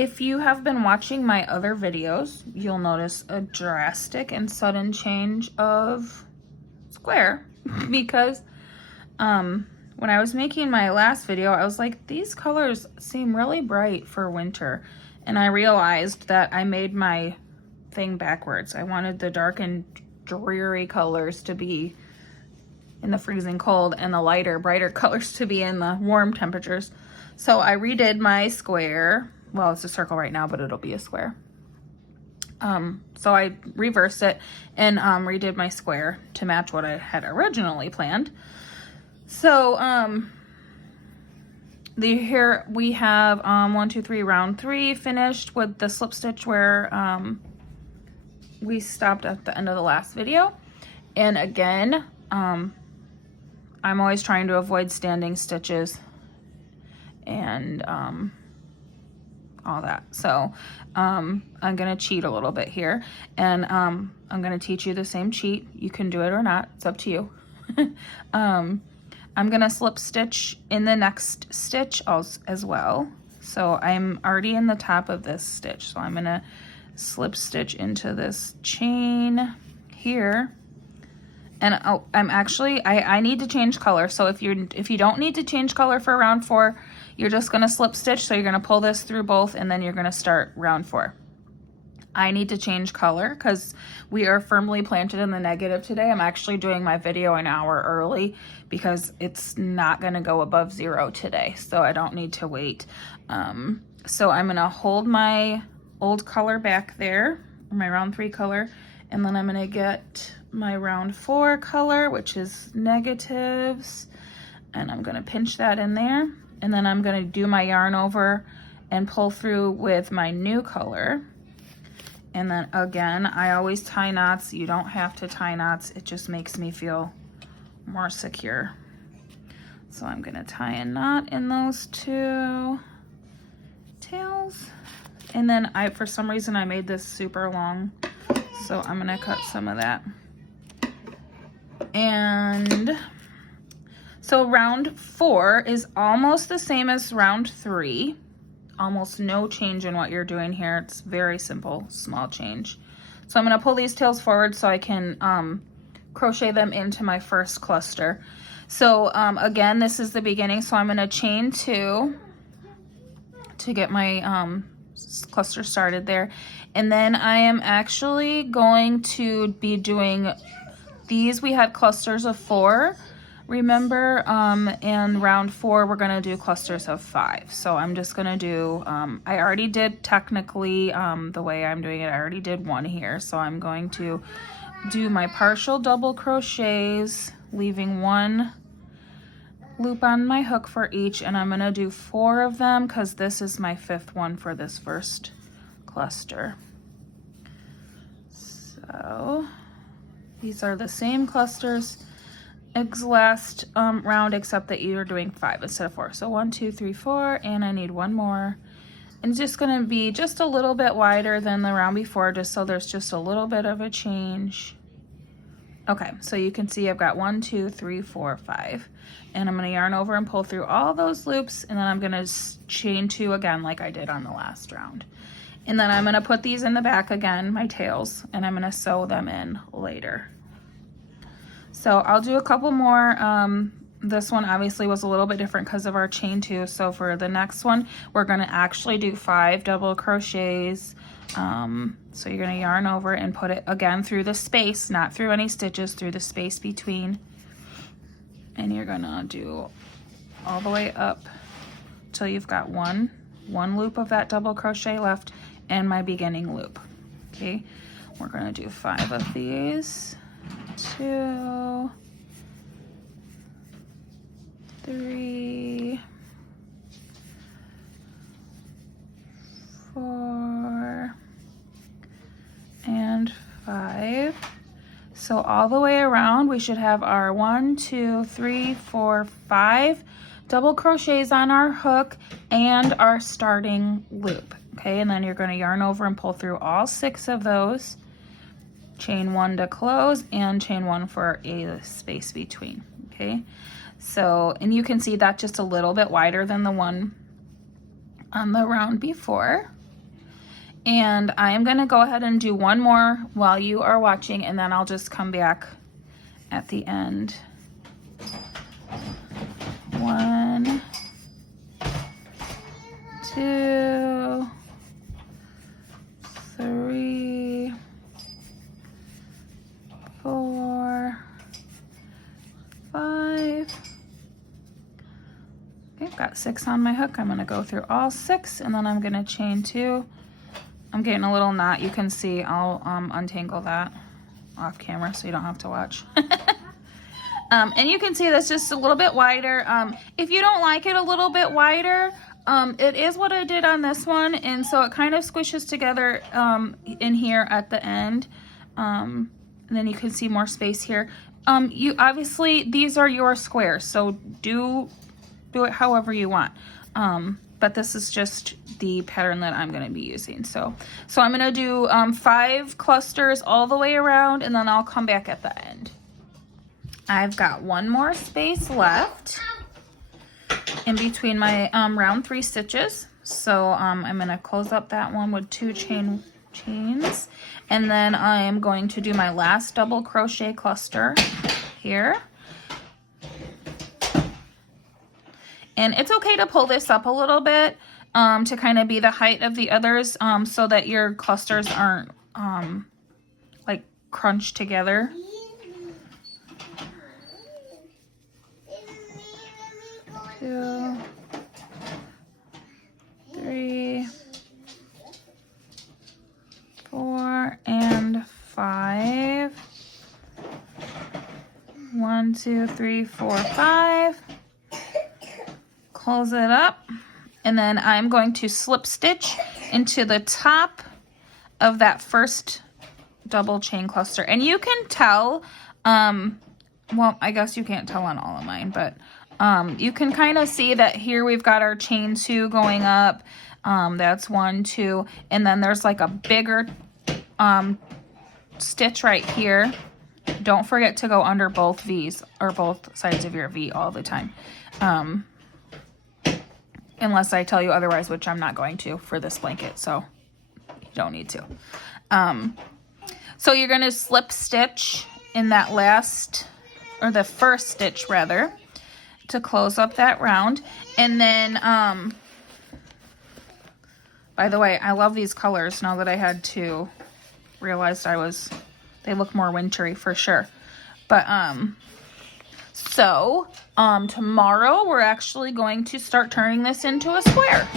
If you have been watching my other videos, you'll notice a drastic and sudden change of square because when I was making my last video, I was like, these colors seem really bright for winter. And I realized that I made my thing backwards. I wanted the dark and dreary colors to be in the freezing cold and the lighter, brighter colors to be in the warm temperatures. So I redid my square. Well, it's a circle right now, but it'll be a square. So I reversed it and redid my square to match what I had originally planned. So here we have 1, 2, 3, round 3 finished with the slip stitch where we stopped at the end of the last video. And again, I'm always trying to avoid standing stitches and all that. So I'm gonna cheat a little bit here, and I'm gonna teach you the same cheat. You can do it or not, it's up to you. I'm gonna slip stitch in the next stitch as well. So I'm already in the top of this stitch, so I'm gonna slip stitch into this chain here. And I need to change color. So if you don't need to change color for round 4, you're just gonna slip stitch. So you're gonna pull this through both, and then you're gonna start round 4. I need to change color because we are firmly planted in the negative today. I'm actually doing my video an hour early because it's not gonna go above 0 today. So I don't need to wait. So I'm gonna hold my old color back there, my round 3 color, and then I'm gonna get my round 4 color, which is negatives, and I'm gonna pinch that in there, and then I'm gonna do my yarn over and pull through with my new color. And then again, I always tie knots. You don't have to tie knots, it just makes me feel more secure. So I'm gonna tie a knot in those 2 tails, and then for some reason I made this super long, so I'm gonna cut some of that. And so round 4 is almost the same as round 3. Almost no change in what you're doing here. It's very simple, small change. So I'm gonna pull these tails forward so I can crochet them into my first cluster. So again, this is the beginning, so I'm gonna chain 2 to get my cluster started there. And then I am actually going to be doing these. We had clusters of 4, remember, and round 4 we're gonna do clusters of 5. So I'm just gonna do, I already did technically, the way I'm doing it, I already did 1 here. So I'm going to do my partial double crochets, leaving 1 loop on my hook for each, and I'm gonna do 4 of them because this is my 5th one for this first cluster. So these are the same clusters as last round, except that you're doing 5 instead of 4. So 1, 2, 3, 4, and I need 1 more. And it's just gonna be just a little bit wider than the round before, just so there's just a little bit of a change. Okay, so you can see I've got 1, 2, 3, 4, 5. And I'm gonna yarn over and pull through all those loops, and then I'm gonna chain 2 again like I did on the last round. And then I'm gonna put these in the back again, my tails, and I'm gonna sew them in later. So I'll do a couple more. This one obviously was a little bit different because of our chain 2. So for the next one, we're gonna actually do 5 double crochets. So you're gonna yarn over and put it again through the space, not through any stitches, through the space between. And you're gonna do all the way up till you've got one loop of that double crochet left and my beginning loop. Okay, we're gonna do 5 of these. 2, 3, 4, and 5. So all the way around we should have our 1, 2, 3, 4, 5 double crochets on our hook and our starting loop. Okay, and then you're going to yarn over and pull through all 6 of those, chain 1 to close, and chain 1 for a space between. Okay, so, and you can see that just a little bit wider than the one on the round before. And I am gonna go ahead and do one more while you are watching, and then I'll just come back at the end. 1, 2, 3, 4, 5. Okay, I've got 6 on my hook. I'm gonna go through all 6, and then I'm gonna chain 2. I'm getting a little knot. You can see I'll untangle that off camera so you don't have to watch. And you can see that's just a little bit wider. If you don't like it a little bit wider, it is what I did on this one, and so it kind of squishes together in here at the end. And then you can see more space here. You obviously, these are your squares, so do it however you want. But this is just the pattern that I'm going to be using. So I'm going to do 5 clusters all the way around, and then I'll come back at the end. I've got 1 more space left in between my round 3 stitches. So I'm going to close up that one with 2 chains, and then I am going to do my last double crochet cluster here. And it's okay to pull this up a little bit to kind of be the height of the others, so that your clusters aren't like crunched together. Two, 3, 4, and 5. 1, 2, 3, 4, 5. Close it up, and then I'm going to slip stitch into the top of that first double chain cluster. And you can tell, well, I guess you can't tell on all of mine, but you can kind of see that here we've got our chain 2 going up. That's 1, 2, and then there's like a bigger stitch right here. Don't forget to go under both V's, or both sides of your V, all the time. Unless I tell you otherwise, which I'm not going to for this blanket, so you don't need to. So you're going to slip stitch in that last, or the first stitch rather, to close up that round. And then, by the way, I love these colors now that I had to realize they look more wintry for sure. But, so tomorrow we're actually going to start turning this into a square.